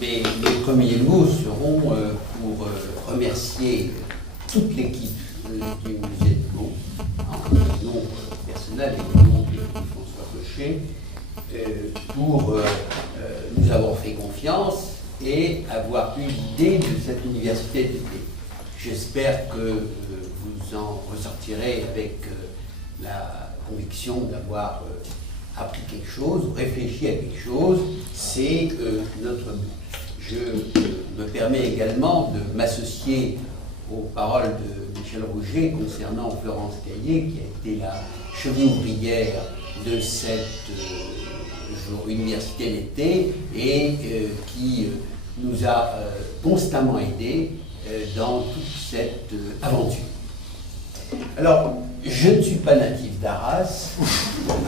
mes premiers mots seront pour remercier toute l'équipe du musée de Meaux, en mon nom personnel et au nom de François Cochet, pour nous avoir fait confiance et avoir eu l'idée de cette université d'été. J'espère que vous en ressortirez avec la conviction d'avoir appris quelque chose, réfléchi à quelque chose. C'est notre but. Je me permets également de m'associer aux paroles de Michel Rouget concernant Florence Caillé, qui a été la cheville ouvrière de cette université d'été et qui nous a constamment aidés dans toute cette aventure. Alors, je ne suis pas natif d'Arras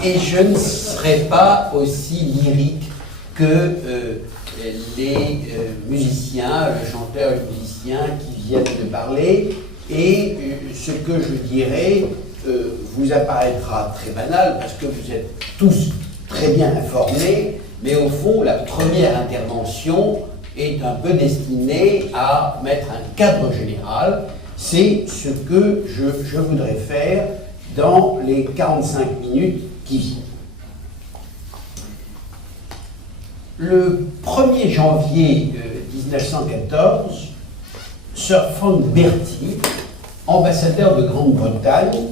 et je ne serai pas aussi lyrique que les musiciens, le chanteur et le musicien qui viennent de parler, et ce que je dirai vous apparaîtra très banal parce que vous êtes tous très bien informés, mais au fond, la première intervention est un peu destinée à mettre un cadre général. C'est ce que je voudrais faire dans les 45 minutes qui viennent. Le 1er janvier 1914, Sir Frank Bertie, ambassadeur de Grande-Bretagne,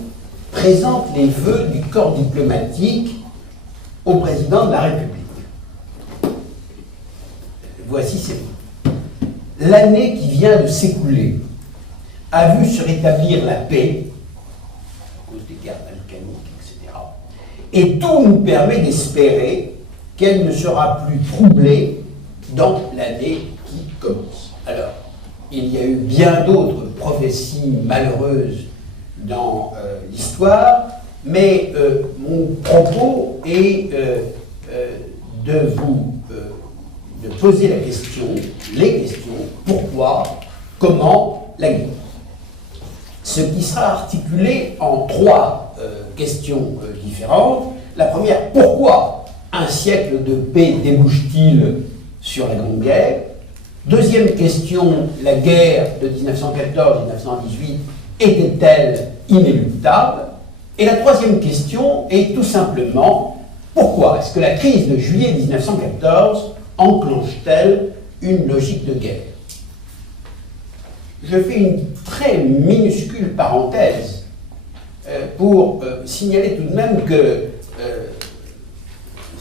présente les vœux du corps diplomatique au président de la République. Voici ces mots. L'année qui vient de s'écouler a vu se rétablir la paix, à cause des guerres balkaniques, etc. Et tout nous permet d'espérer qu'elle ne sera plus troublée dans l'année qui commence. Alors, il y a eu bien d'autres prophéties malheureuses dans l'histoire, mais mon propos est de poser la question, les questions, pourquoi, comment, la guerre. Ce qui sera articulé en 3 questions différentes. La première, pourquoi un siècle de paix débouche-t-il sur la Grande Guerre? Deuxième question, la guerre de 1914-1918 était-elle inéluctable? Et la troisième question est tout simplement, pourquoi est-ce que la crise de juillet 1914 enclenche-t-elle une logique de guerre? Je fais une très minuscule parenthèse pour signaler tout de même que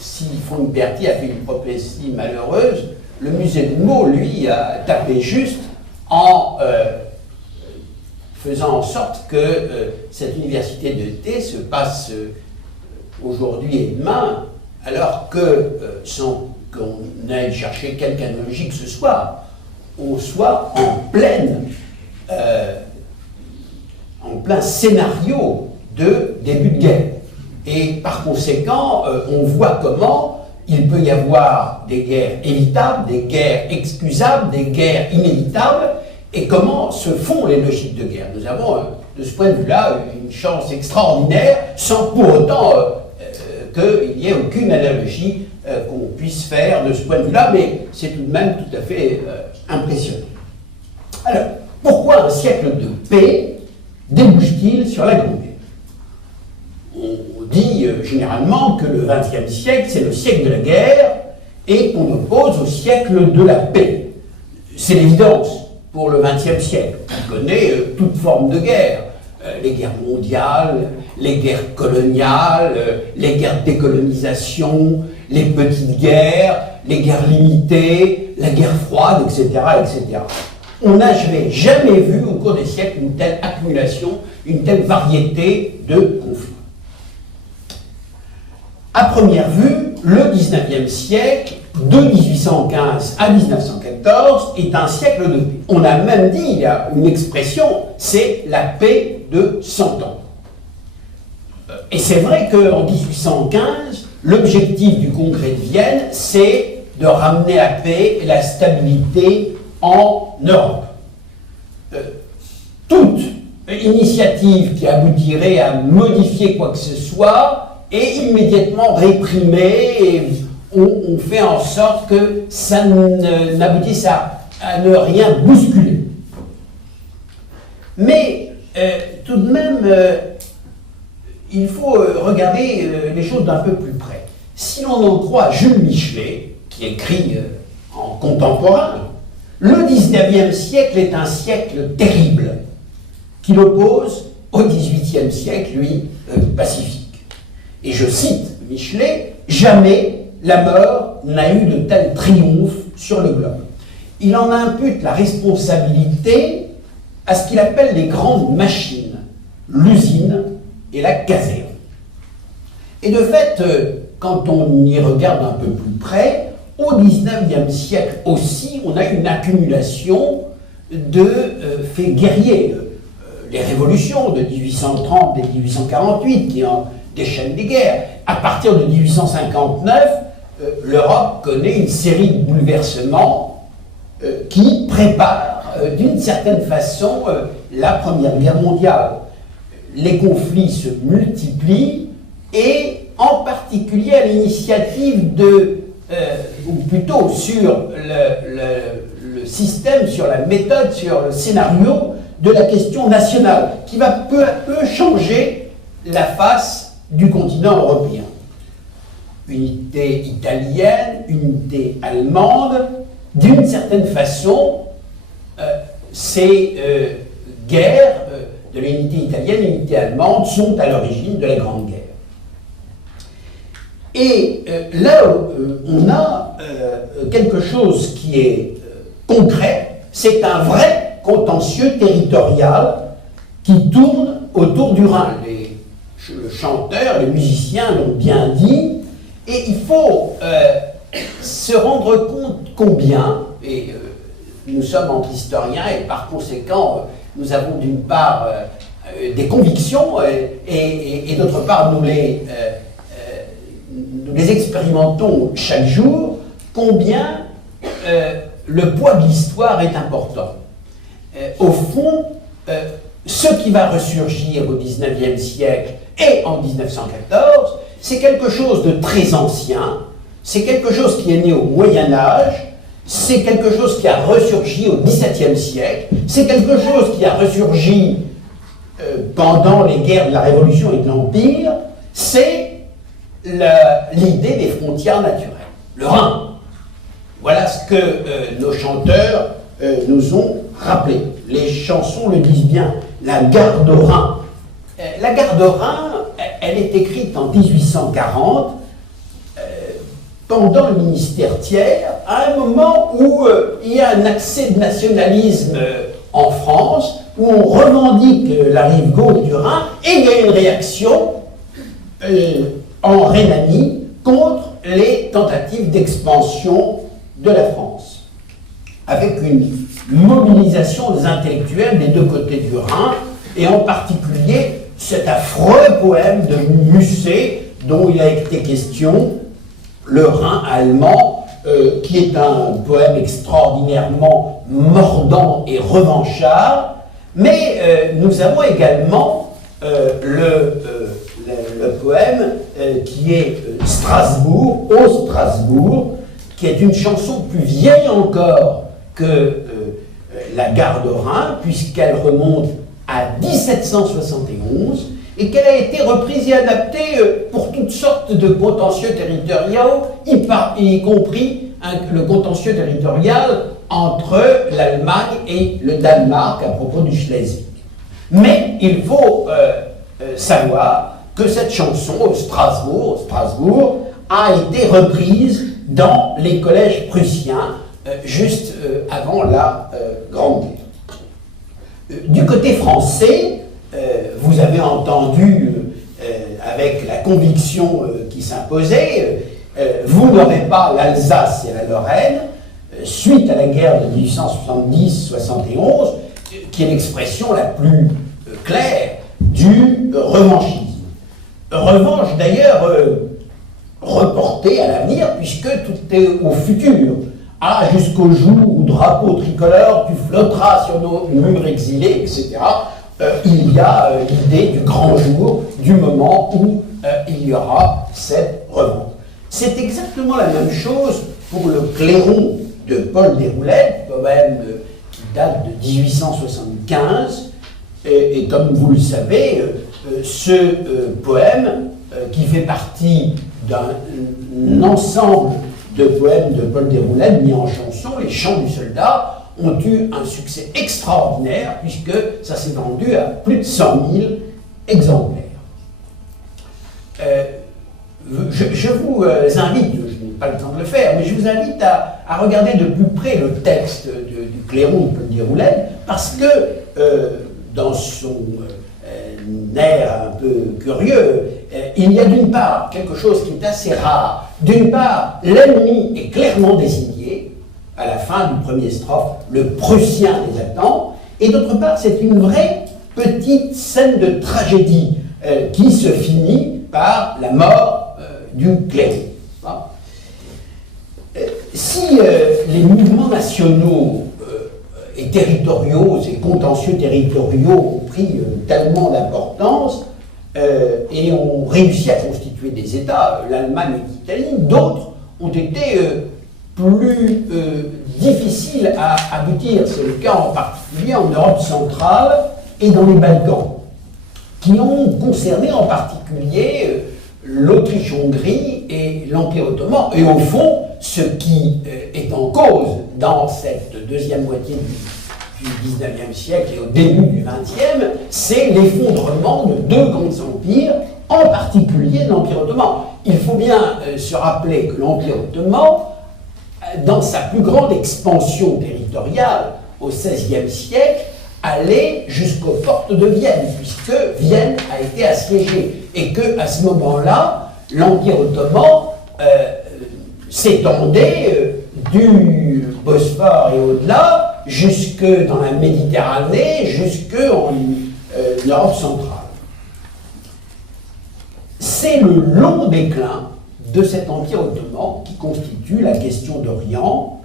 si Frank Bertie a fait une prophétie malheureuse, le musée de Meaux, lui, a tapé juste en faisant en sorte que cette université d'été se passe aujourd'hui et demain, alors que, sans qu'on aille chercher quelque analogie que ce soit, on soit en plein scénario de début de guerre. Et par conséquent, on voit comment il peut y avoir des guerres évitables, des guerres excusables, des guerres inévitables, et comment se font les logiques de guerre. Nous avons, de ce point de vue-là, une chance extraordinaire, sans pour autant qu'il n'y ait aucune analogie qu'on puisse faire de ce point de vue-là, mais c'est tout de même tout à fait impressionnant. Alors, pourquoi un siècle de paix débouche-t-il sur la Grande Guerre? On dit généralement que le XXe siècle, c'est le siècle de la guerre, et qu'on oppose au siècle de la paix. C'est l'évidence pour le XXe siècle. On connaît toute forme de guerre. Les guerres mondiales, les guerres coloniales, les guerres de décolonisation, les petites guerres, les guerres limitées, la guerre froide, etc., etc. On n'a jamais vu au cours des siècles une telle accumulation, une telle variété de conflits. À première vue, le XIXe siècle, de 1815 à 1914, est un siècle de paix. On a même dit, il y a une expression, c'est la paix de 100 ans. Et c'est vrai qu'en 1815, l'objectif du congrès de Vienne, c'est de ramener la paix et la stabilité en Europe. Toute initiative qui aboutirait à modifier quoi que ce soit est immédiatement réprimée et on fait en sorte que ça n'aboutisse à ne rien bousculer. Mais tout de même, il faut regarder les choses d'un peu plus près. Si l'on en croit Jules Michelet, qui écrit en contemporain, le XIXe siècle est un siècle terrible, qui l'oppose au XVIIIe siècle, lui, pacifique. Et je cite Michelet, « Jamais la mort n'a eu de tel triomphe sur le globe. » Il en impute la responsabilité à ce qu'il appelle les grandes machines, l'usine et la caserne. Et de fait, quand on y regarde un peu plus près, au XIXe siècle aussi, on a une accumulation de faits guerriers. Les révolutions de 1830 et 1848 qui déchaînent des guerres. À partir de 1859, l'Europe connaît une série de bouleversements qui préparent d'une certaine façon la Première Guerre mondiale. Les conflits se multiplient et en particulier à l'initiative ou plutôt sur le système, sur la méthode, sur le scénario de la question nationale, qui va peu à peu changer la face du continent européen. Unité italienne, unité allemande, d'une certaine façon, ces guerres de l'unité italienne et l'unité allemande sont à l'origine de la Grande Guerre. Et là, on a quelque chose qui est concret, c'est un vrai contentieux territorial qui tourne autour du Rhin. Le chanteur, les musiciens l'ont bien dit, et il faut se rendre compte combien, et nous sommes entre historiens et par conséquent nous avons d'une part des convictions et d'autre part nous les expérimentons chaque jour, combien le poids de l'histoire est important. Au fond, ce qui va ressurgir au XIXe siècle et en 1914, c'est quelque chose de très ancien, c'est quelque chose qui est né au Moyen-Âge, c'est quelque chose qui a ressurgi au XVIIe siècle, c'est quelque chose qui a ressurgi pendant les guerres de la Révolution et de l'Empire, c'est l'idée des frontières naturelles, le Rhin. Voilà ce que nos chanteurs nous ont rappelé. Les chansons le disent bien, la garde au Rhin. La garde au Rhin, elle est écrite en 1840, pendant le ministère Thiers, à un moment où il y a un accès de nationalisme en France, où on revendique la rive gauche du Rhin, et il y a une réaction en Rhénanie contre les tentatives d'expansion de la France, avec une mobilisation des intellectuels des deux côtés du Rhin, et en particulier cet affreux poème de Musset, dont il a été question, Le Rhin allemand, qui est un poème extraordinairement mordant et revanchard, mais nous avons également le poème qui est Strasbourg, ô Strasbourg, qui est une chanson plus vieille encore que la garde au Rhin, puisqu'elle remonte à 1771 et qu'elle a été reprise et adaptée pour toutes sortes de contentieux territoriaux, y compris le contentieux territorial entre l'Allemagne et le Danemark à propos du Schleswig. Mais il faut savoir que cette chanson, Strasbourg, a été reprise dans les collèges prussiens juste avant la Grande Guerre. Du côté français, vous avez entendu, avec la conviction qui s'imposait, vous n'aurez pas l'Alsace et la Lorraine, suite à la guerre de 1870-71, qui est l'expression la plus claire du revanchisme. Revanche d'ailleurs reportée à l'avenir, puisque tout est au futur. Ah, jusqu'au jour où, drapeau tricolore, tu flotteras sur nos murs exilés, etc. Il y a l'idée du grand jour, du moment où il y aura cette revanche. C'est exactement la même chose pour le Clairon de Paul Déroulède, poème qui date de 1875. Et comme vous le savez, ce poème, qui fait partie d'un ensemble de poèmes de Paul Déroulède mis en chanson, les Chants du soldat, ont eu un succès extraordinaire puisque ça s'est vendu à plus de 100 000 exemplaires. Je vous invite, je n'ai pas le temps de le faire, mais je vous invite à regarder de plus près le texte du Clairon de Paul Déroulède, parce que dans son air un peu curieux, il y a d'une part quelque chose qui est assez rare. D'une part, l'ennemi est clairement désigné, à la fin du premier strophe, le Prussien des Attends, et d'autre part, c'est une vraie petite scène de tragédie qui se finit par la mort du Clairon. Si les mouvements nationaux et territoriaux et contentieux territoriaux ont pris tellement d'importance et ont réussi à constituer des États, l'Allemagne et l'Italie, d'autres ont été plus difficiles à aboutir. C'est le cas en particulier en Europe centrale et dans les Balkans, qui ont concerné en particulier l'Autriche-Hongrie et l'Empire ottoman. Et au fond, ce qui est en cause dans cette deuxième moitié du XIXe siècle et au début du XXe, c'est l'effondrement de deux grands empires, en particulier de l'Empire ottoman. Il faut bien se rappeler que l'Empire ottoman, dans sa plus grande expansion territoriale au XVIe siècle, allait jusqu'aux portes de Vienne, puisque Vienne a été assiégée, et qu'à ce moment-là, l'Empire ottoman s'étendait du Bosphore et au-delà, jusque dans la Méditerranée, jusque en Europe centrale. C'est le long déclin de cet Empire ottoman qui constitue la question d'Orient,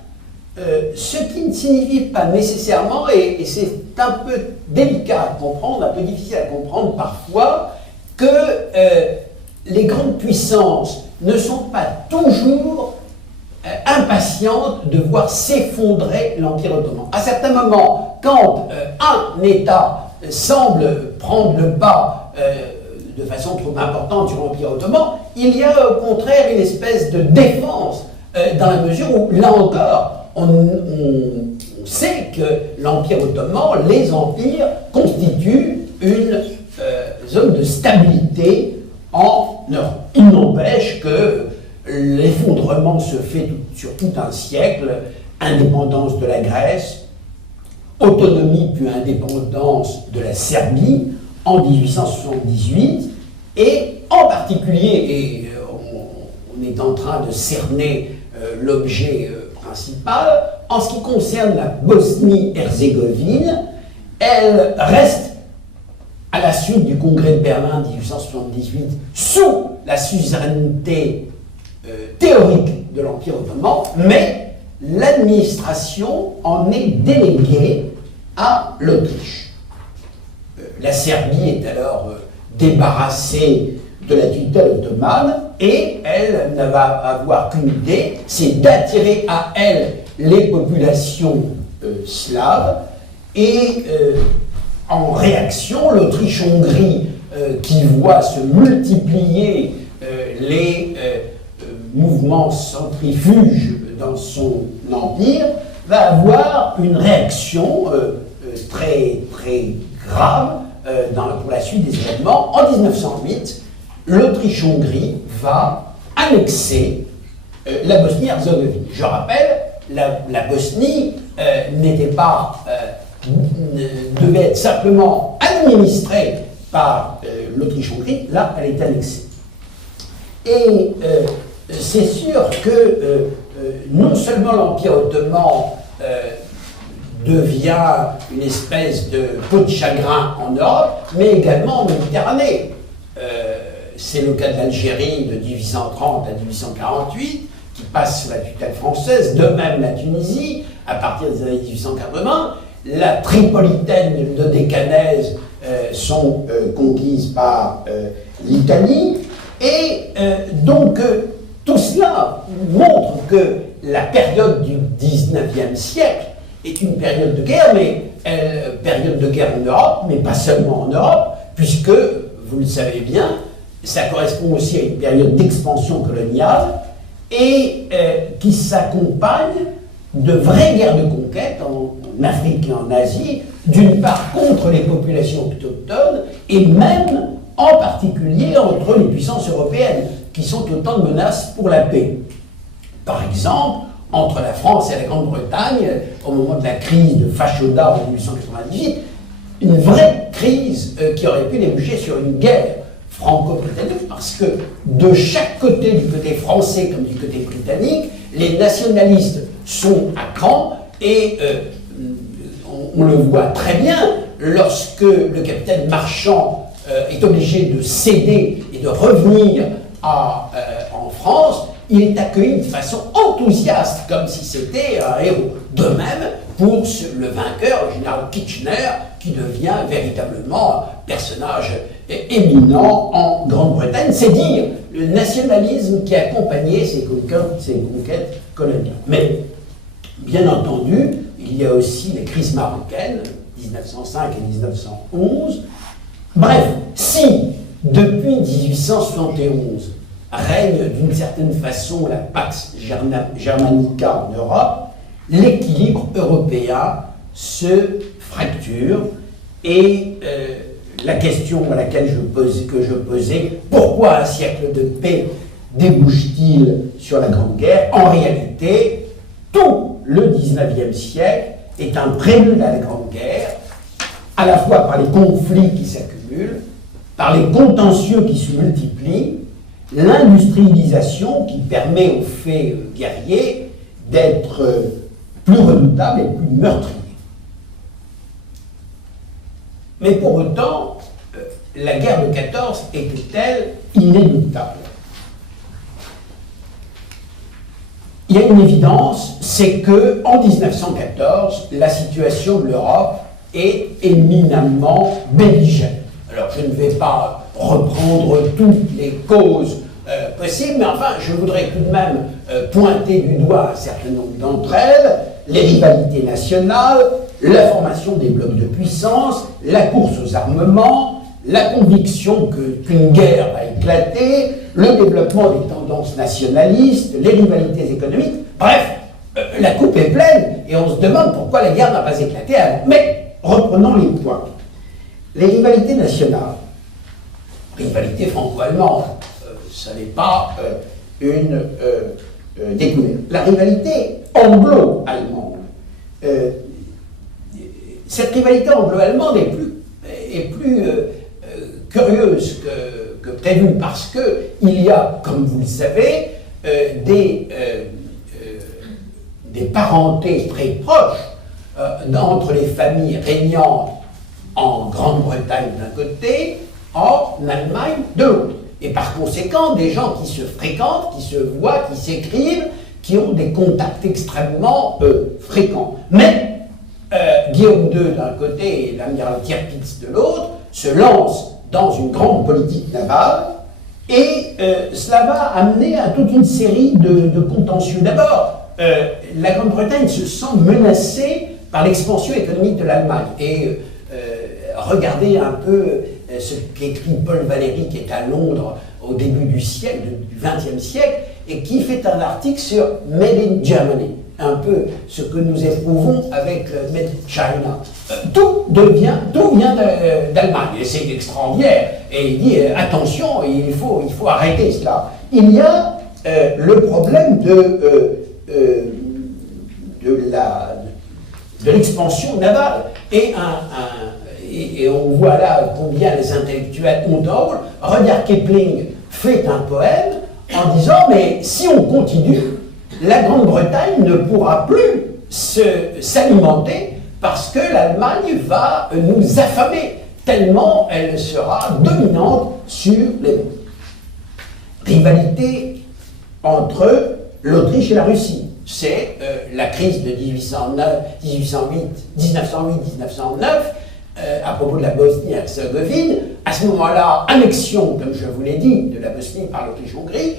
ce qui ne signifie pas nécessairement, et c'est un peu délicat à comprendre, un peu difficile à comprendre parfois, que les grandes puissances ne sont pas toujours impatientes de voir s'effondrer l'Empire ottoman. À certains moments, quand un État semble prendre le pas de façon trop importante sur l'Empire ottoman, il y a au contraire une espèce de défense, dans la mesure où, là encore, on sait que l'Empire ottoman, les empires, constituent une zone de stabilité en Europe. Il n'empêche que l'effondrement se fait sur tout un siècle, indépendance de la Grèce, autonomie puis indépendance de la Serbie en 1878, et en particulier, et on est en train de cerner l'objet principal, en ce qui concerne la Bosnie-Herzégovine, elle reste, à la suite du congrès de Berlin 1878, sous la suzeraineté théorique de l'Empire ottoman, mais l'administration en est déléguée à l'Autriche. La Serbie est alors débarrassée de la tutelle ottomane et elle ne va avoir qu'une idée, c'est d'attirer à elle les populations slaves et en réaction, l'Autriche-Hongrie, qui voit se multiplier les mouvements centrifuges dans son empire, va avoir une réaction très, très grave pour la suite des événements. En 1908, l'Autriche-Hongrie va annexer la Bosnie-Herzégovine. Je rappelle, la Bosnie n'était pas... devait être simplement administrée par l'Autriche-Hongrie, là elle est annexée. Et c'est sûr que non seulement l'Empire ottoman devient une espèce de peau de chagrin en Europe, mais également en Méditerranée. C'est le cas de l'Algérie de 1830 à 1848, qui passe sous la tutelle française, de même la Tunisie, à partir des années 1880, la Tripolitaine et le Dodécanèse sont conquises par l'Italie, et donc Tout cela montre que la période du XIXe siècle est une période de guerre, mais période de guerre en Europe, mais pas seulement en Europe, puisque, vous le savez bien, ça correspond aussi à une période d'expansion coloniale et qui s'accompagne de vraies guerres de conquête en Afrique et en Asie, d'une part contre les populations autochtones et même en particulier entre les puissances européennes, qui sont autant de menaces pour la paix. Par exemple, entre la France et la Grande-Bretagne, au moment de la crise de Fashoda en 1898, une vraie crise qui aurait pu déboucher sur une guerre franco-britannique, parce que de chaque côté, du côté français comme du côté britannique, les nationalistes sont à cran et on le voit très bien lorsque le capitaine Marchand est obligé de céder et de revenir en France, il est accueilli de façon enthousiaste, comme si c'était un héros. De même pour le vainqueur, le général Kitchener, qui devient véritablement un personnage éminent en Grande-Bretagne. C'est dire le nationalisme qui accompagnait ces conquêtes coloniales. Mais, bien entendu, il y a aussi les crises marocaines, 1905 et 1911. Bref, si, depuis 1871, règne d'une certaine façon la Pax Germanica en Europe, l'équilibre européen se fracture et la question à laquelle que je posais, pourquoi un siècle de paix débouche-t-il sur la Grande Guerre? En réalité, tout le XIXe siècle est un prélude à la Grande Guerre, à la fois par les conflits qui s'accumulent, par les contentieux qui se multiplient, l'industrialisation qui permet aux faits guerriers d'être plus redoutables et plus meurtriers. Mais pour autant, la guerre de 14 était-elle inéluctable? Il y a une évidence, c'est qu'en 1914, la situation de l'Europe est éminemment belligère. Alors, je ne vais pas reprendre toutes les causes possibles, mais enfin, je voudrais tout de même pointer du doigt un certain nombre d'entre elles: les rivalités nationales, la formation des blocs de puissance, la course aux armements, la conviction qu'une guerre va éclater, le développement des tendances nationalistes, les rivalités économiques. Bref, la coupe est pleine et on se demande pourquoi la guerre n'a pas éclaté avant. Mais reprenons les points. Les rivalités nationales, rivalité franco-allemande, ça n'est pas une découverte. La rivalité anglo-allemande, cette rivalité anglo-allemande est plus curieuse que prévu, parce qu'il y a, comme vous le savez, des parentés très proches entre les familles régnantes en Grande-Bretagne d'un côté, en Allemagne de l'autre. Et par conséquent, des gens qui se fréquentent, qui se voient, qui s'écrivent, qui ont des contacts extrêmement fréquents. Mais Guillaume II d'un côté et l'amiral Tirpitz de l'autre se lancent dans une grande politique navale, et cela va amener à toute une série de contentieux. D'abord, la Grande-Bretagne se sent menacée par l'expansion économique de l'Allemagne. Et regardez un peu ce qu'écrit Paul Valéry, qui est à Londres au début du siècle, du XXe siècle, et qui fait un article sur Made in Germany, un peu ce que nous éprouvons avec Made in China. Tout vient d'Allemagne, et c'est extraordinaire. Et il dit attention, il faut arrêter cela. Il y a le problème de l'expansion navale, et on voit là combien les intellectuels ont un rôle. Rudyard Kipling fait un poème en disant: mais si on continue, la Grande-Bretagne ne pourra plus s'alimenter, parce que l'Allemagne va nous affamer, tellement elle sera dominante sur les mondes. Rivalité entre l'Autriche et la Russie. C'est la crise de 1908-1909, à propos de la Bosnie-Herzégovine. À ce moment-là, annexion, comme je vous l'ai dit, de la Bosnie par l'Autriche-Hongrie,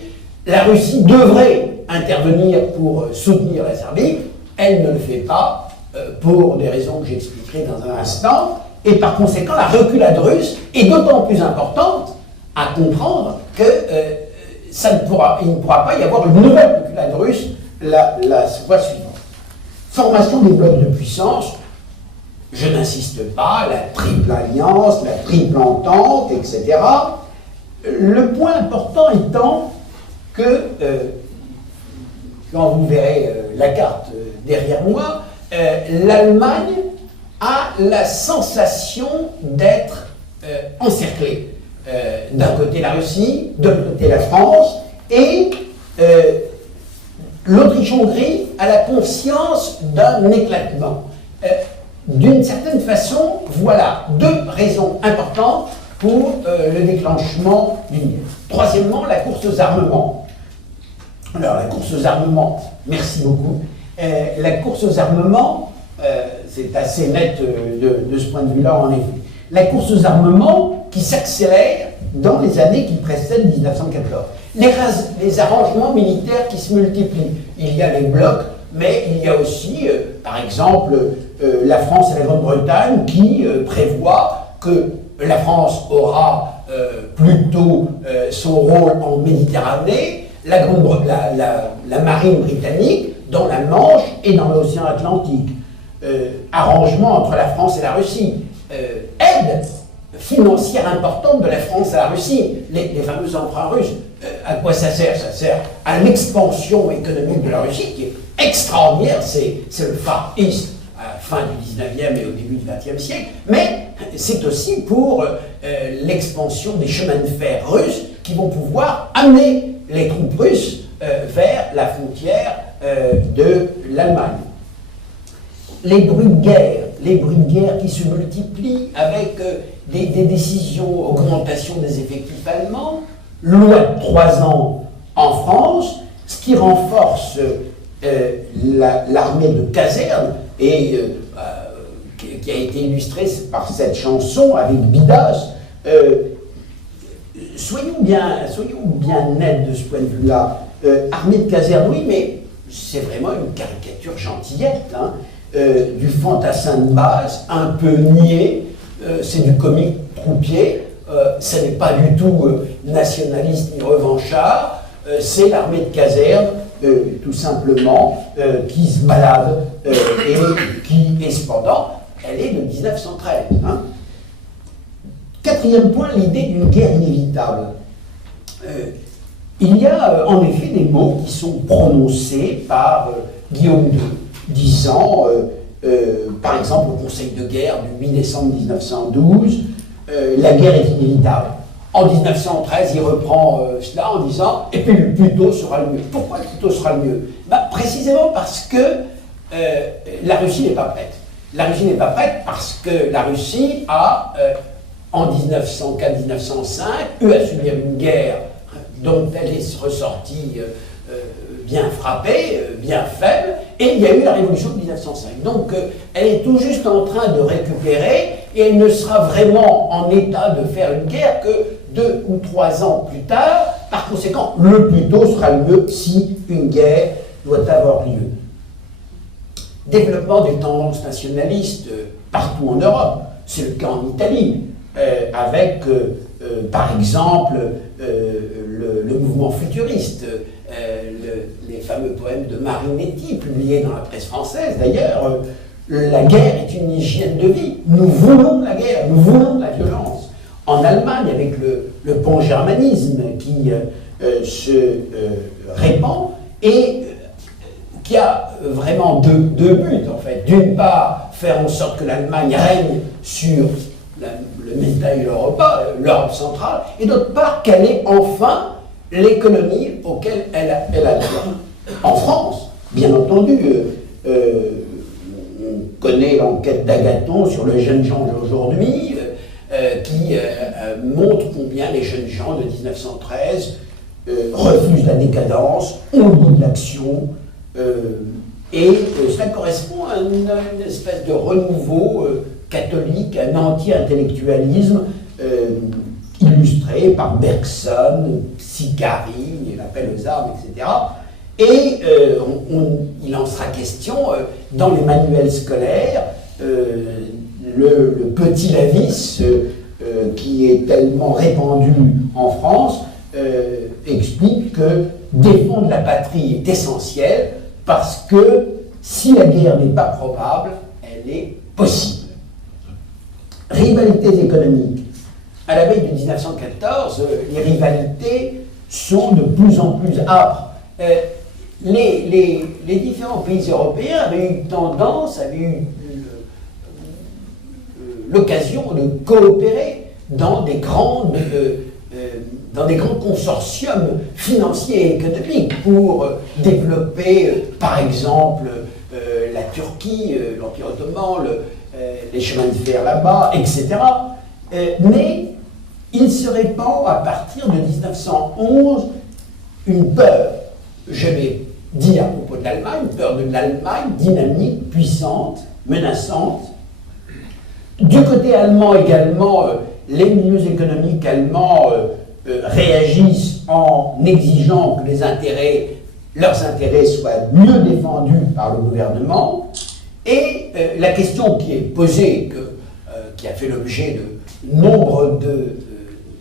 La Russie devrait intervenir pour soutenir la Serbie, elle ne le fait pas, pour des raisons que j'expliquerai dans un instant, et par conséquent la reculade russe est d'autant plus importante à comprendre que il ne pourra pas y avoir une nouvelle reculade russe la fois suivante. Formation des blocs de puissance, je n'insiste pas, la triple alliance, la triple entente, etc. Le point important étant que, quand vous verrez la carte derrière moi, l'Allemagne a la sensation d'être encerclée. D'un côté la Russie, de l'autre côté la France, et l'Autriche-Hongrie a la conscience d'un éclatement. D'une certaine façon, voilà deux raisons importantes pour le déclenchement d'une guerre. Troisièmement, la course aux armements. Alors, la course aux armements, merci beaucoup. La course aux armements, c'est assez net de ce point de vue-là, en effet. La course aux armements qui s'accélère dans les années qui précèdent 1914. Les arrangements militaires qui se multiplient. Il y a les blocs, mais il y a aussi, par exemple, la France et la Grande-Bretagne qui prévoient que la France aura plutôt son rôle en Méditerranée, la marine britannique dans la Manche et dans l'océan Atlantique. Arrangement entre la France et la Russie. Aide financière importante de la France à la Russie, les fameux emprunts russes. À quoi ça sert? Ça sert à l'expansion économique de la Russie, qui est extraordinaire, c'est le Far East à la fin du 19e et au début du 20e siècle, mais c'est aussi pour l'expansion des chemins de fer russes qui vont pouvoir amener les troupes russes vers la frontière de l'Allemagne. Les bruits de guerre qui se multiplient avec des décisions, augmentation des effectifs allemands, loi de 3 ans en France, ce qui renforce l'armée de caserne, et qui a été illustrée par cette chanson avec Bidas. Soyons bien nets de ce point de vue-là. Armée de caserne, oui, mais c'est vraiment une caricature gentillette, hein, du fantassin de base, un peu niais, c'est du comique troupier. Ce n'est pas du tout nationaliste ni revanchard, c'est l'armée de caserne, tout simplement, qui se balade et qui est cependant, elle est de 1913. Hein. Quatrième point, l'idée d'une guerre inévitable. Il y a en effet des mots qui sont prononcés par Guillaume II, disant, par exemple au Conseil de guerre du 8 décembre 1912, la guerre est inévitable. En 1913, il reprend cela en disant « et puis le plus tôt sera le mieux ». Pourquoi le plus tôt sera le mieux? Précisément parce que la Russie n'est pas prête. La Russie n'est pas prête parce que la Russie a, en 1904-1905, eu à subir une guerre dont elle est ressortie bien frappée, bien faible, et il y a eu la révolution de 1905. Donc elle est tout juste en train de récupérer, et elle ne sera vraiment en état de faire une guerre que 2 ou 3 ans plus tard. Par conséquent, le plus tôt sera le mieux si une guerre doit avoir lieu. Développement des tendances nationalistes partout en Europe, c'est le cas en Italie, avec par exemple le mouvement futuriste, les fameux poèmes de Marinetti, publiés dans la presse française d'ailleurs. La guerre est une hygiène de vie. Nous voulons la guerre, nous voulons la violence. En Allemagne, avec le pan-germanisme qui se répand et qui a vraiment deux buts en fait. D'une part, faire en sorte que l'Allemagne règne sur le Méditerranée et l'Europe centrale, et d'autre part, qu'elle ait enfin l'économie auquel elle a droit. En France, bien entendu, on connaît l'enquête d'Agathon sur les jeunes gens d'aujourd'hui, qui montre combien les jeunes gens de 1913 refusent la décadence, ont le goût de l'action, et cela correspond à une espèce de renouveau catholique, un anti-intellectualisme illustré par Bergson, Sicari, l'appel aux armes, etc. Et il en sera question dans les manuels scolaires. Le petit Lavis, qui est tellement répandu en France, explique que défendre la patrie est essentiel parce que si la guerre n'est pas probable, elle est possible. Rivalités économiques. À la veille de 1914, les rivalités sont de plus en plus âpres. Les différents pays européens avaient eu tendance, avaient eu l'occasion de coopérer dans des grands consortiums financiers et économiques pour développer, par exemple, la Turquie, l'Empire ottoman, les chemins de fer là-bas, etc. Mais il se répand à partir de 1911 une peur, je l'ai dit à propos de l'Allemagne, une peur de l'Allemagne dynamique, puissante, menaçante. Du côté allemand également, les milieux économiques allemands réagissent en exigeant que leurs intérêts soient mieux défendus par le gouvernement. Et la question qui est posée, qui a fait l'objet de nombre de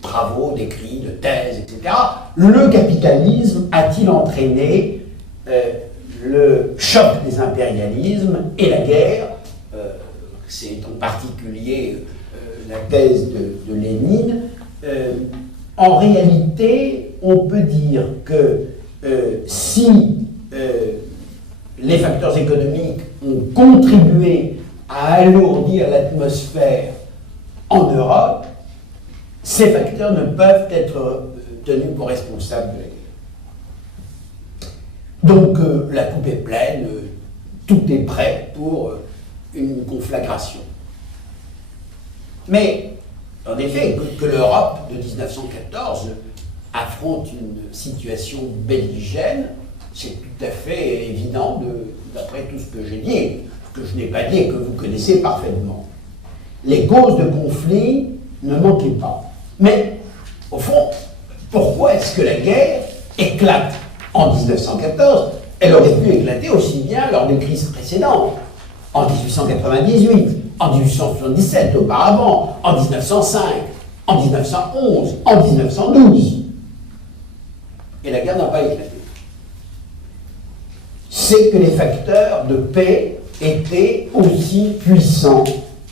travaux, d'écrits, de thèses, etc., le capitalisme a-t-il entraîné le choc des impérialismes et la guerre? C'est en particulier la thèse de Lénine. En réalité, on peut dire que si les facteurs économiques ont contribué à alourdir l'atmosphère en Europe, ces facteurs ne peuvent être tenus pour responsables de la guerre. Donc la coupe est pleine, tout est prêt pour une conflagration. Mais, en effet, que l'Europe de 1914 affronte une situation belligène, c'est tout à fait évident d'après tout ce que j'ai dit, ce que je n'ai pas dit et que vous connaissez parfaitement. Les causes de conflit ne manquaient pas. Mais, au fond, pourquoi est-ce que la guerre éclate en 1914? Elle aurait pu éclater aussi bien lors des crises précédentes, en 1898, en 1877 auparavant, en 1905, en 1911, en 1912. Et la guerre n'a pas éclaté. C'est que les facteurs de paix étaient aussi puissants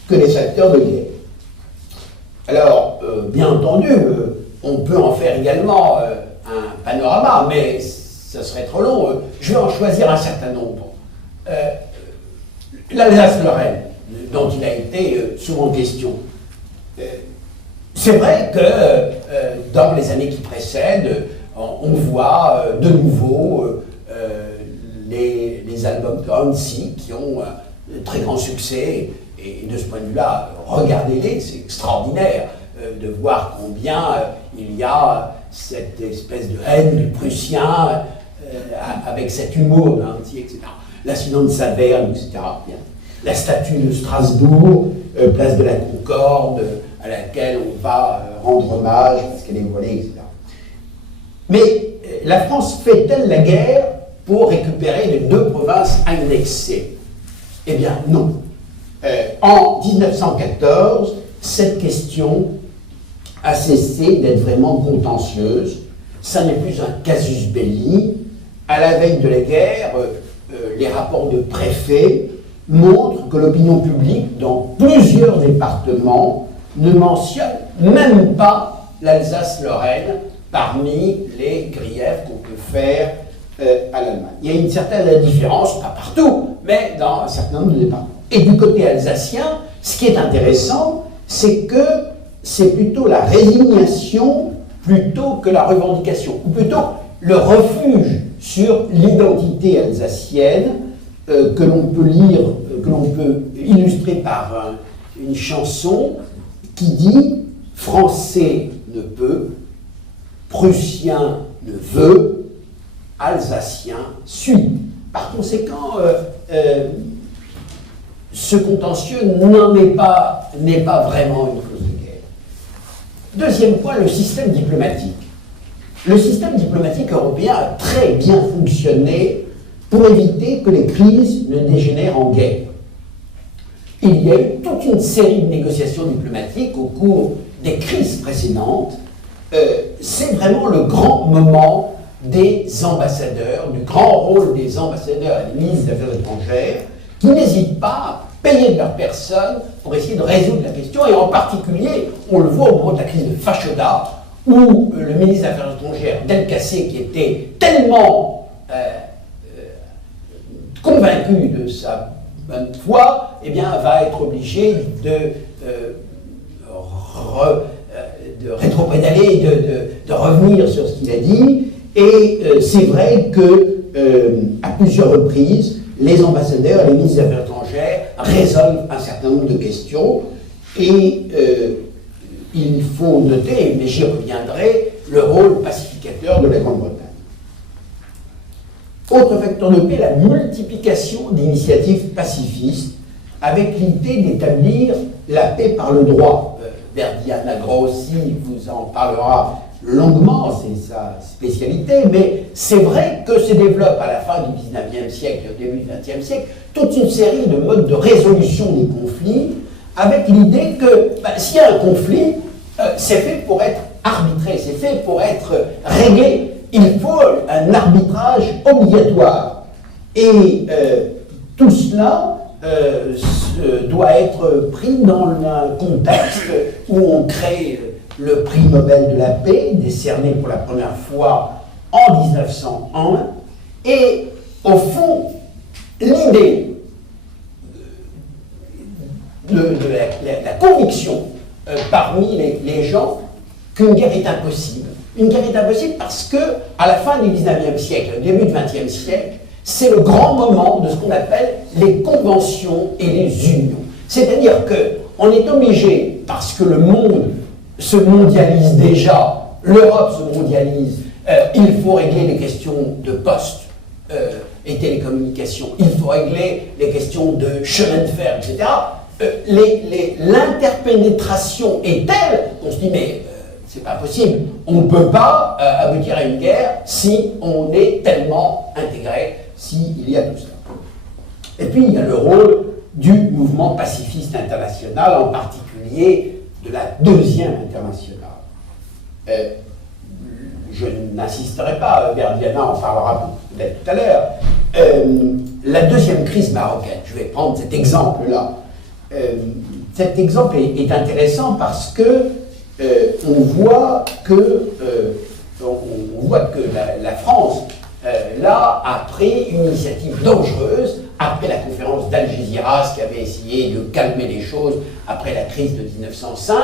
que les facteurs de guerre. Alors, bien entendu, on peut en faire également un panorama, mais ça serait trop long. Je vais en choisir un certain nombre. L'Alsace-Lorraine, dont il a été souvent question. C'est vrai que dans les années qui précèdent, on voit de nouveau les albums de Hansi qui ont un très grand succès, et de ce point de vue-là, regardez-les, c'est extraordinaire de voir combien il y a cette espèce de haine du Prussien avec cet humour de Hansi, etc. L'accident de Saverne, etc. Bien. La statue de Strasbourg, place de la Concorde, à laquelle on va rendre hommage parce qu'elle est volée, etc. Mais la France fait-elle la guerre pour récupérer les deux provinces annexées? Eh bien, non. En 1914, cette question a cessé d'être vraiment contentieuse. Ça n'est plus un casus belli. À la veille de la guerre, les rapports de préfets montrent que l'opinion publique, dans plusieurs départements, ne mentionne même pas l'Alsace-Lorraine parmi les griefs qu'on peut faire à l'Allemagne. Il y a une certaine différence, pas partout, mais dans un certain nombre de départements. Et du côté alsacien, ce qui est intéressant, c'est que c'est plutôt la résignation plutôt que la revendication, ou plutôt le refuge sur l'identité alsacienne que l'on peut lire, que l'on peut illustrer par une chanson qui dit « Français ne peut, Prussien ne veut, Alsacien suit ». Par conséquent, ce contentieux n'est pas vraiment une cause de guerre. Deuxième point, le système diplomatique. le système diplomatique européen a très bien fonctionné pour éviter que les crises ne dégénèrent en guerre. Il y a eu toute une série de négociations diplomatiques au cours des crises précédentes. C'est vraiment le grand moment des ambassadeurs, du grand rôle des ambassadeurs et des ministres des Affaires étrangères, qui n'hésitent pas à payer de leur personne pour essayer de résoudre la question, et en particulier, on le voit au moment de la crise de Fashoda, où le ministre des Affaires étrangères, Del Cassé, qui était tellement convaincu de sa bonne foi, eh bien, va être obligé de rétropédaler, de revenir sur ce qu'il a dit. Et c'est vrai que à plusieurs reprises, les ambassadeurs et les ministres des Affaires étrangères résolvent un certain nombre de questions. Et il faut noter, mais j'y reviendrai, le rôle pacificateur de la Grande-Bretagne. Autre facteur de paix, la multiplication d'initiatives pacifistes avec l'idée d'établir la paix par le droit. Verdiana Grossi vous en parlera longuement, c'est sa spécialité, mais c'est vrai que se développe à la fin du XIXe siècle et au début du XXe siècle toute une série de modes de résolution des conflits avec l'idée que s'il y a un conflit, c'est fait pour être arbitré, c'est fait pour être réglé. Il faut un arbitrage obligatoire. Et tout cela doit être pris dans un contexte où on crée le prix Nobel de la paix, décerné pour la première fois en 1901. Et au fond, l'idée de la conviction parmi les gens qu'une guerre est impossible. Une guerre est impossible parce que, à la fin du XIXe siècle, au début du XXe siècle, c'est le grand moment de ce qu'on appelle les conventions et les unions. C'est-à-dire qu'on est obligé, parce que le monde se mondialise déjà, l'Europe se mondialise, il faut régler les questions de poste et télécommunications, il faut régler les questions de chemin de fer, etc. L'interpénétration est telle qu'on se dit, mais c'est pas possible, on ne peut pas aboutir à une guerre si on est tellement intégré, s'il y a tout ça. Et puis il y a le rôle du mouvement pacifiste international, en particulier de la deuxième internationale. Je n'insisterai pas, Verdiana en parlera peut-être tout à l'heure. La deuxième crise marocaine, je vais prendre cet exemple-là. Cet exemple est intéressant parce que on voit que la France là a pris une initiative dangereuse après la conférence d'Algésiras qui avait essayé de calmer les choses après la crise de 1905.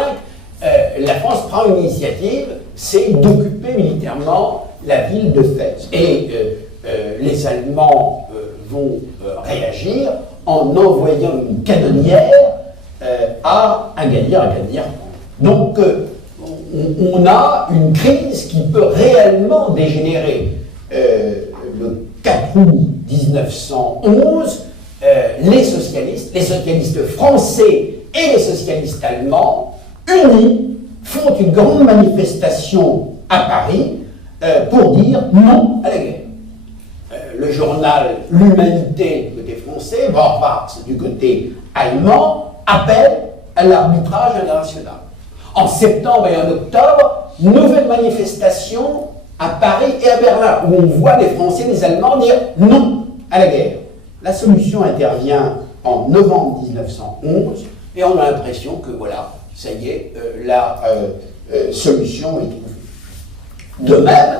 La France prend une initiative, c'est d'occuper militairement la ville de Fès. Et les Allemands vont réagir en envoyant une canonnière à Agadir. Donc on a une crise qui peut réellement dégénérer. Le 4 août 1911, les socialistes français et les socialistes allemands, unis, font une grande manifestation à Paris pour dire non à la guerre. Le journal L'Humanité du côté français, Vorwärts du côté allemand, appelle à l'arbitrage international. En septembre et en octobre, nouvelle manifestation à Paris et à Berlin, où on voit les Français et les Allemands dire non à la guerre. La solution intervient en novembre 1911, et on a l'impression que voilà, ça y est, la solution est trouvée. De même,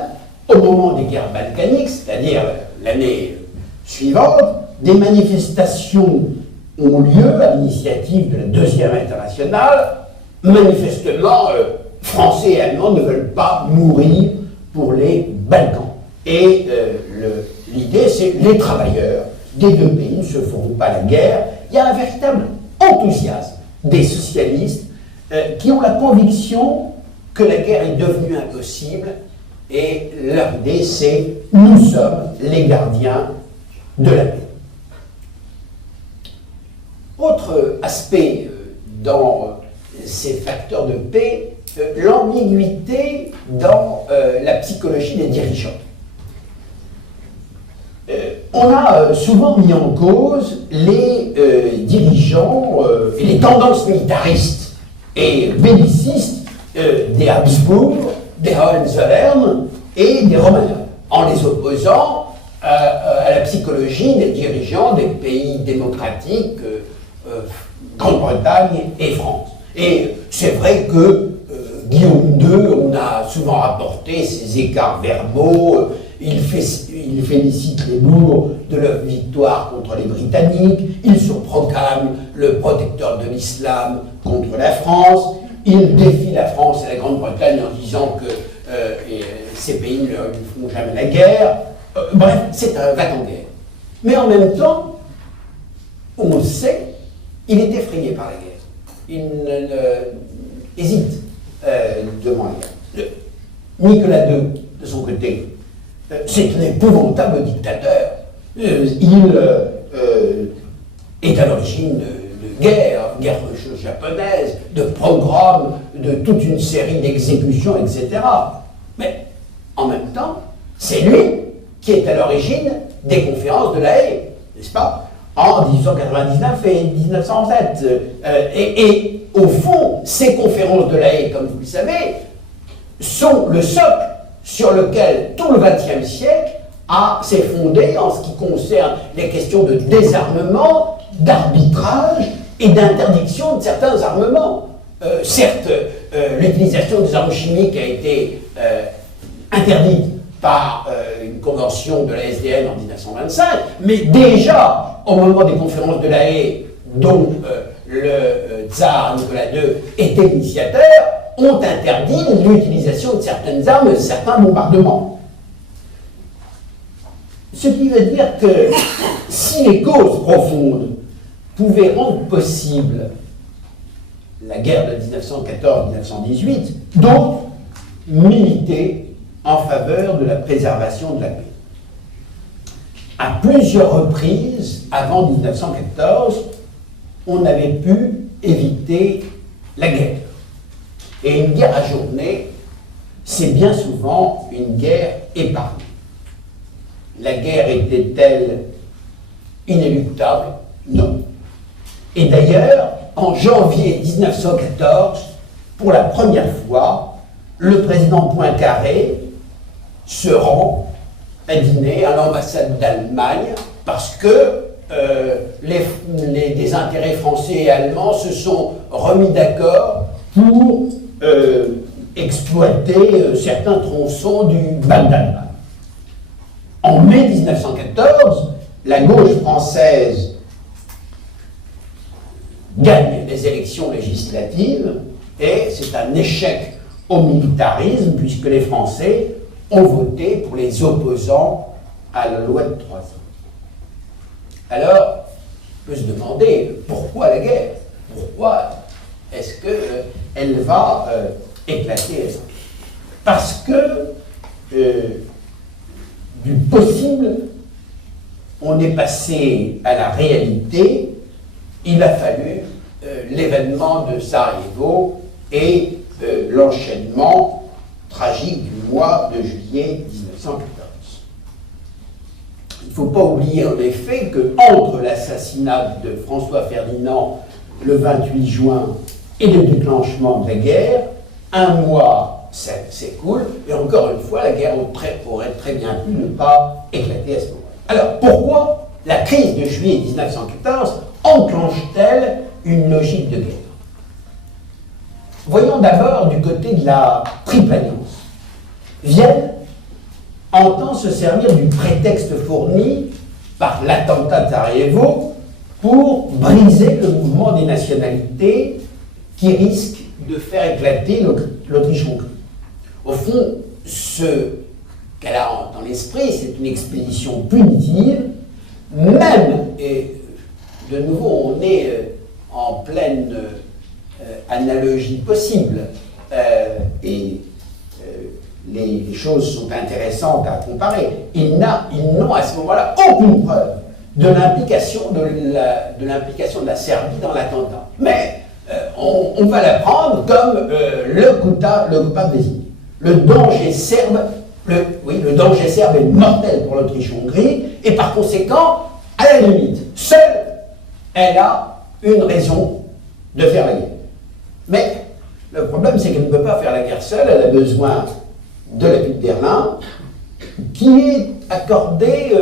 au moment des guerres balkaniques, c'est-à-dire l'année suivante, des manifestations ont lieu à l'initiative de la Deuxième Internationale. Manifestement, Français et Allemands ne veulent pas mourir pour les Balkans. Et l'idée, c'est que les travailleurs des deux pays ne se feront pas la guerre. Il y a un véritable enthousiasme des socialistes qui ont la conviction que la guerre est devenue impossible, et leur idée, c'est « nous sommes les gardiens de la paix ». Autre aspect dans ces facteurs de paix, l'ambiguïté dans la psychologie des dirigeants. On a souvent mis en cause les dirigeants et les tendances militaristes et bellicistes des Habsbourg, des Hohenzollern et des Romanov, en les opposant à la psychologie des dirigeants des pays démocratiques, Grande-Bretagne et France. Et c'est vrai que Guillaume II, on a souvent rapporté ses écarts verbaux, il félicite les Bourgs de leur victoire contre les Britanniques, il se proclame le protecteur de l'islam contre la France, il défie la France et la Grande-Bretagne en disant que ces pays ne feront jamais la guerre. Bref, c'est un va-t-en-guerre. Mais en même temps, on le sait, il est effrayé par la guerre. Il hésite devant la guerre. Nicolas II, de son côté, c'est un épouvantable dictateur. Il est à l'origine de guerre japonaise, de pogroms, de toute une série d'exécutions, etc. Mais en même temps, c'est lui qui est à l'origine des conférences de La Haye, n'est-ce pas, en 1899 et 1907. Et au fond, ces conférences de La Haye, comme vous le savez, sont le socle sur lequel tout le XXe siècle s'est fondé en ce qui concerne les questions de désarmement, d'arbitrage et d'interdiction de certains armements. Certes, l'utilisation des armes chimiques a été interdite par une convention de la SDN en 1925, mais déjà, au moment des conférences de La Haye, dont le tsar Nicolas II était l'initiateur, ont interdit l'utilisation de certaines armes et de certains bombardements. Ce qui veut dire que si les causes profondes pouvaient rendre possible la guerre de 1914-1918, d'autres militaient en faveur de la préservation de la paix. À plusieurs reprises, avant 1914, on avait pu éviter la guerre. Et une guerre ajournée, c'est bien souvent une guerre épargnée. La guerre était-elle inéluctable? Non. Et d'ailleurs, en janvier 1914, pour la première fois, le président Poincaré se rend à dîner à l'ambassade d'Allemagne parce que des intérêts français et allemands se sont remis d'accord pour exploiter certains tronçons du Val d'Allemagne. En mai 1914, la gauche française gagne les élections législatives et c'est un échec au militarisme puisque les Français ont voté pour les opposants à la loi de 3 ans. Alors, on peut se demander pourquoi la guerre? Pourquoi est-ce qu'elle va éclater? Parce que du possible, on est passé à la réalité. Il a fallu l'événement de Sarajevo et l'enchaînement tragique du mois de juillet 1914. Il ne faut pas oublier en effet qu'entre l'assassinat de François Ferdinand le 28 juin et le déclenchement de la guerre, un mois s'écoule, et encore une fois, la guerre aurait très bien pu ne pas éclater à ce moment-là. Alors, pourquoi la crise de juillet 1914 enclenche-t-elle une logique de guerre? Voyons d'abord du côté de la triple alliance. Vienne entend se servir du prétexte fourni par l'attentat de Sarajevo pour briser le mouvement des nationalités qui risque de faire éclater l'Autriche-Hongrie. Au fond, ce qu'elle a dans l'esprit, c'est une expédition punitive, même, et de nouveau on est en pleine analogie possible, et les choses sont intéressantes à comparer. Ils n'ont à ce moment-là aucune preuve de l'implication de la Serbie dans l'attentat. Mais on va la prendre comme le coupable désigné. Le danger serbe, le danger serbe est mortel pour l'Autriche-Hongrie, et par conséquent, à la limite, seule, elle a une raison de faire la guerre. Mais le problème, c'est qu'elle ne peut pas faire la guerre seule, elle a besoin de l'appui de Berlin, qui est accordé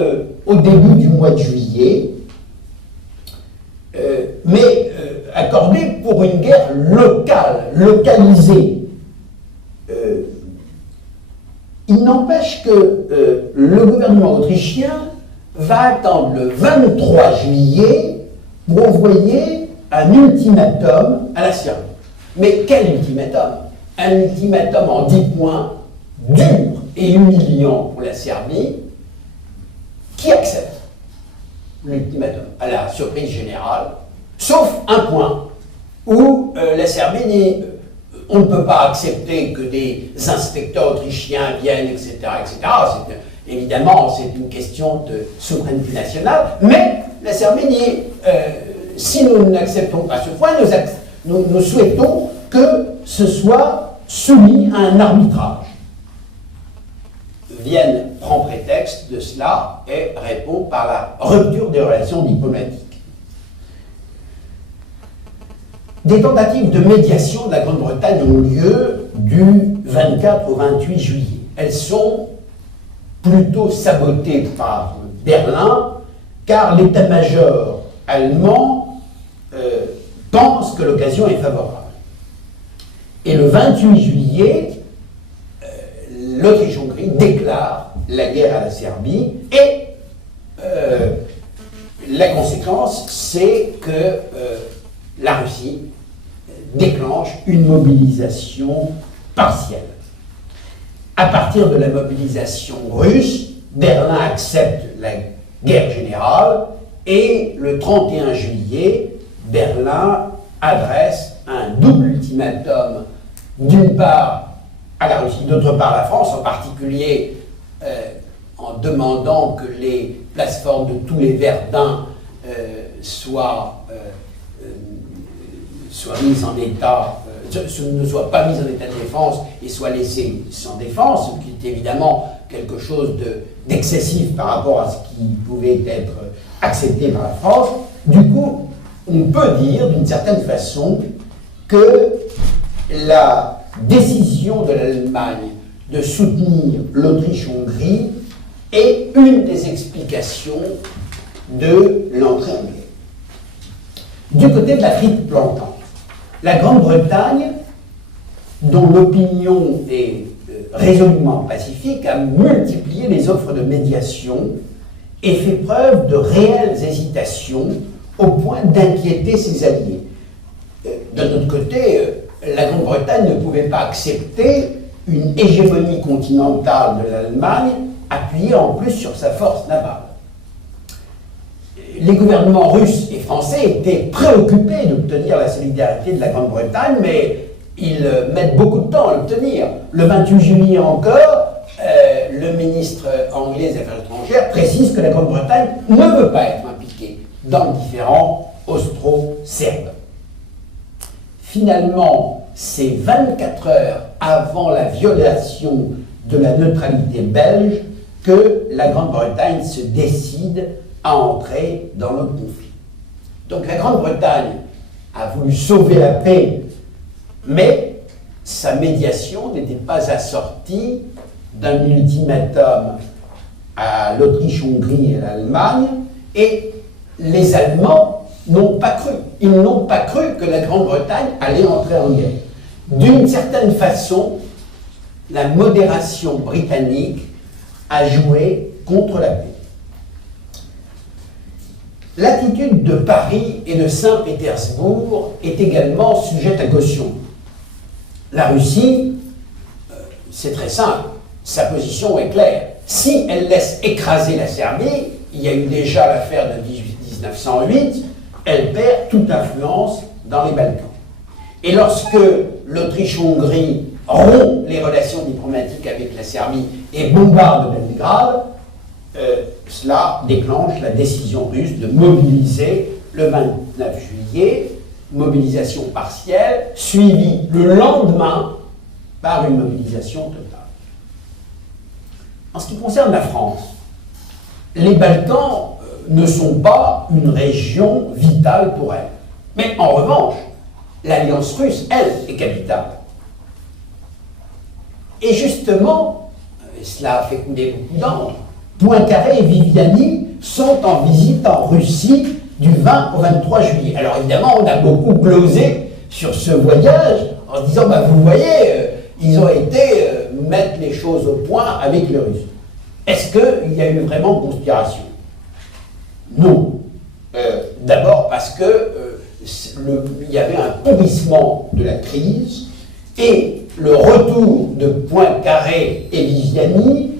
au début du mois de juillet, mais accordé pour une guerre locale, localisée. Il n'empêche que le gouvernement autrichien va attendre le 23 juillet pour envoyer un ultimatum à la Serbie. Mais quel ultimatum? Un ultimatum en 10 points, dur et humiliant pour la Serbie, qui accepte l'ultimatum à la surprise générale, sauf un point où la Serbie dit on ne peut pas accepter que des inspecteurs autrichiens viennent, etc. etc. Évidemment, c'est une question de souveraineté nationale, mais la Serbie dit si nous n'acceptons pas ce point, nous souhaitons que ce soit soumis à un arbitrage. Vienne prend prétexte de cela et répond par la rupture des relations diplomatiques. Des tentatives de médiation de la Grande-Bretagne ont lieu du 24 au 28 juillet. Elles sont plutôt sabotées par Berlin, car l'état-major allemand pense que l'occasion est favorable. Et le 28 juillet, l'Autriche-Hongrie déclare la guerre à la Serbie et la conséquence, c'est que la Russie déclenche une mobilisation partielle. À partir de la mobilisation russe, Berlin accepte la guerre générale et le 31 juillet, Berlin adresse un double ultimatum, d'une part à la Russie, d'autre part à la France, en particulier en demandant que les plateformes de tous les Verdun soient mises en état, ne soient pas mises en état de défense et soient laissées sans défense, ce qui est évidemment quelque chose d'excessif par rapport à ce qui pouvait être accepté par la France. Du coup, on peut dire d'une certaine façon que la décision de l'Allemagne de soutenir l'Autriche-Hongrie est une des explications de l'entrée en guerre. Du côté de l'Afrique plantante, la Grande-Bretagne, dont l'opinion est résolument pacifique, a multiplié les offres de médiation et fait preuve de réelles hésitations au point d'inquiéter ses alliés. D'un autre côté, la Grande-Bretagne ne pouvait pas accepter une hégémonie continentale de l'Allemagne appuyée en plus sur sa force navale. Les gouvernements russes et français étaient préoccupés d'obtenir la solidarité de la Grande-Bretagne, mais ils mettent beaucoup de temps à l'obtenir. Le 28 juillet encore, le ministre anglais des Affaires étrangères précise que la Grande-Bretagne ne veut pas être impliquée dans le différend austro-serbe. Finalement, c'est 24 heures avant la violation de la neutralité belge que la Grande-Bretagne se décide à entrer dans le conflit. Donc la Grande-Bretagne a voulu sauver la paix, mais sa médiation n'était pas assortie d'un ultimatum à l'Autriche-Hongrie et à l'Allemagne, et les Allemands n'ont pas cru. Ils n'ont pas cru que la Grande-Bretagne allait entrer en guerre. D'une certaine façon, la modération britannique a joué contre la paix. L'attitude de Paris et de Saint-Pétersbourg est également sujette à caution. La Russie, c'est très simple, sa position est claire. Si elle laisse écraser la Serbie, il y a eu déjà l'affaire de 1908, elle perd toute influence dans les Balkans. Et lorsque l'Autriche-Hongrie rompt les relations diplomatiques avec la Serbie et bombarde Belgrade, cela déclenche la décision russe de mobiliser le 29 juillet mobilisation partielle, suivie le lendemain par une mobilisation totale. En ce qui concerne la France, les Balkans ne sont pas une région vitale pour elle. Mais en revanche, l'alliance russe, elle, est capitale. Et justement, cela a fait couler beaucoup d'encre, Poincaré et Viviani sont en visite en Russie du 20 au 23 juillet. Alors évidemment, on a beaucoup glosé sur ce voyage en disant, bah, vous voyez, ils ont été mettre les choses au point avec les Russes. Est-ce qu'il y a eu vraiment conspiration? Non. D'abord parce que il y avait un pourrissement de la crise et le retour de Poincaré et Viviani,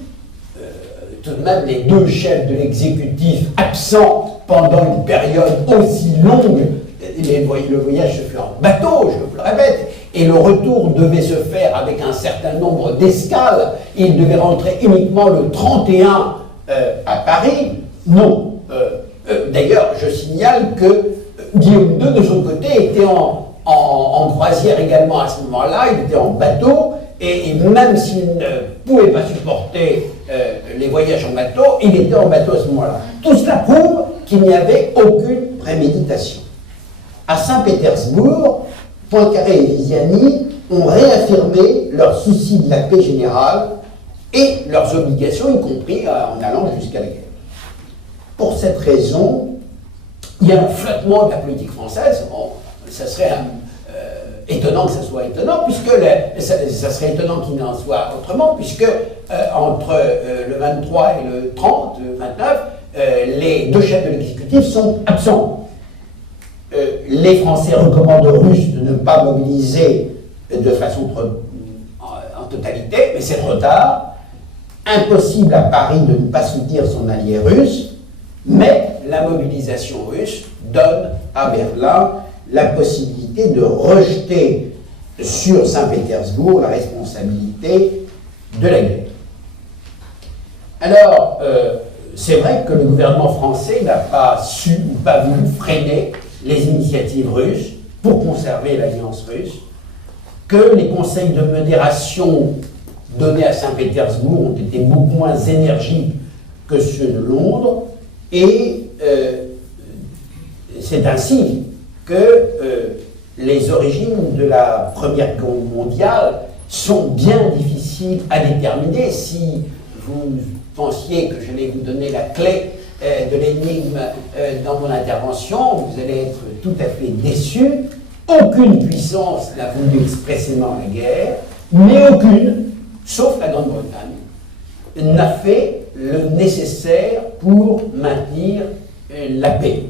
tout de même les deux chefs de l'exécutif absents pendant une période aussi longue, le voyage se fait en bateau, je vous le répète, et le retour devait se faire avec un certain nombre d'escales, il devait rentrer uniquement le 31 à Paris. Non. D'ailleurs, je signale que Guillaume II, de son côté, était en croisière également à ce moment-là, il était en bateau, et même s'il ne pouvait pas supporter les voyages en bateau, il était en bateau à ce moment-là. Tout cela prouve qu'il n'y avait aucune préméditation. À Saint-Pétersbourg, Poincaré et Viviani ont réaffirmé leur souci de la paix générale et leurs obligations, y compris en allant jusqu'à la guerre. Pour cette raison, il y a un flottement de la politique française. Ça serait étonnant que ça soit étonnant, puisque ça serait étonnant qu'il n'en soit autrement, puisque entre le 23 et le 30, le 29, les deux chefs de l'exécutif sont absents. Les Français recommandent aux Russes de ne pas mobiliser de façon en totalité, mais c'est trop tard. Impossible à Paris de ne pas soutenir son allié russe, mais la mobilisation russe donne à Berlin la possibilité de rejeter sur Saint-Pétersbourg la responsabilité de la guerre. Alors, c'est vrai que le gouvernement français n'a pas su ou pas voulu freiner les initiatives russes pour conserver l'alliance russe, que les conseils de modération donnés à Saint-Pétersbourg ont été beaucoup moins énergiques que ceux de Londres, et c'est ainsi que les origines de la Première Guerre mondiale sont bien difficiles à déterminer. Si vous pensiez que j'allais vous donner la clé de l'énigme dans mon intervention, vous allez être tout à fait déçus. Aucune puissance n'a voulu expressément la guerre, mais aucune, sauf la Grande-Bretagne, n'a fait le nécessaire pour maintenir la paix.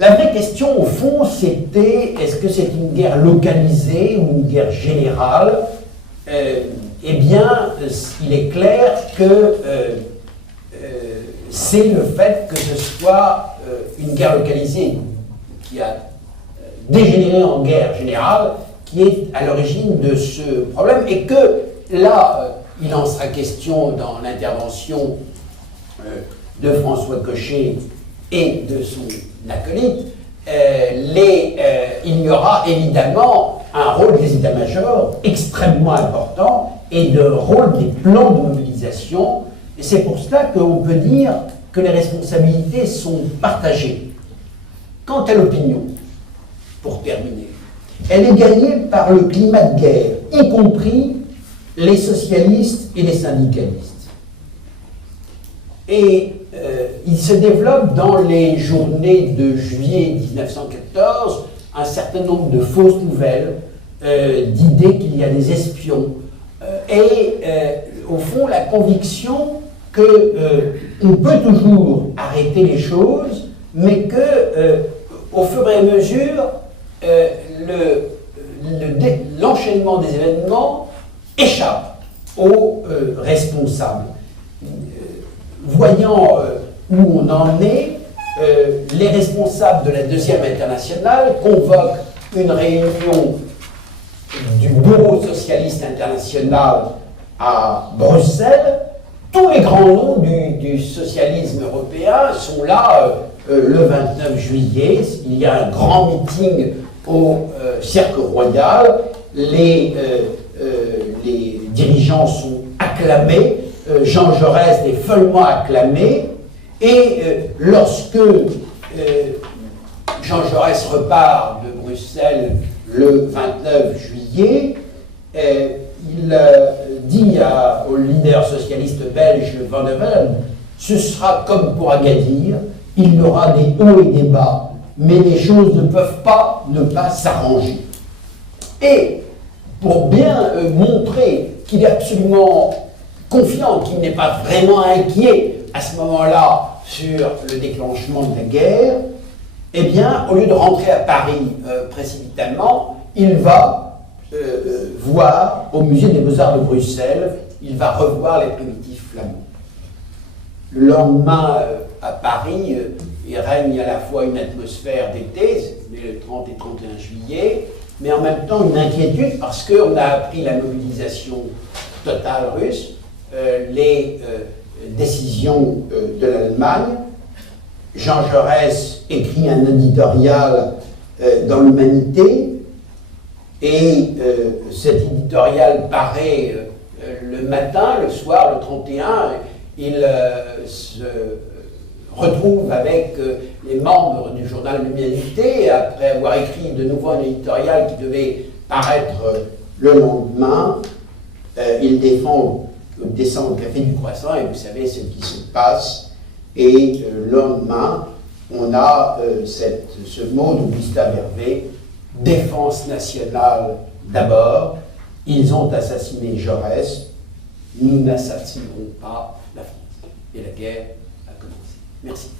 La vraie question, au fond, c'était, est-ce que c'est une guerre localisée ou une guerre générale? Eh bien, il est clair que c'est le fait que ce soit une guerre localisée qui a dégénéré en guerre générale qui est à l'origine de ce problème, et que là, il en sera question dans l'intervention de François Cochet et de son acolyte, il y aura évidemment un rôle des états-majors extrêmement important et de rôle des plans de mobilisation. Et c'est pour cela qu'on peut dire que les responsabilités sont partagées. Quant à l'opinion, pour terminer, elle est gagnée par le climat de guerre, y compris les socialistes et les syndicalistes. Et il se développe dans les journées de juillet 1914 un certain nombre de fausses nouvelles, d'idées qu'il y a des espions, et au fond la conviction qu'on peut toujours arrêter les choses, mais que au fur et à mesure l'enchaînement des événements échappe aux responsables. Voyant où on en est, les responsables de la Deuxième Internationale convoquent une réunion du Bureau socialiste international à Bruxelles. Tous les grands noms du socialisme européen sont là, le 29 juillet, il y a un grand meeting au Cercle Royal, les dirigeants sont acclamés, Jean Jaurès est follement acclamé, et lorsque Jean Jaurès repart de Bruxelles le 29 juillet, il dit au leader socialiste belge Van de Vel, ce sera comme pour Agadir, il y aura des hauts et des bas, mais les choses ne peuvent pas ne pas s'arranger. Et pour bien montrer qu'il est absolument confiant, qu'il n'est pas vraiment inquiet à ce moment-là sur le déclenchement de la guerre, eh bien, au lieu de rentrer à Paris précipitamment, il va voir au musée des Beaux-Arts de Bruxelles, il va revoir les primitifs flamands. Le lendemain, à Paris, il règne à la fois une atmosphère d'été, le 30 et 31 juillet, mais en même temps une inquiétude parce qu'on a appris la mobilisation totale russe, les décisions de l'Allemagne. Jean Jaurès écrit un éditorial dans l'Humanité, et cet éditorial paraît le matin, le soir, le 31, il se retrouve avec les membres du journal L'Humanité, après avoir écrit de nouveau un éditorial qui devait paraître le lendemain. Il descend au Café du Croissant, et vous savez ce qui se passe. Et le lendemain, on a ce mot de Gustave Hervé, défense nationale d'abord. Ils ont assassiné Jaurès, nous n'assassinerons pas la France. Et la guerre a commencé. Merci.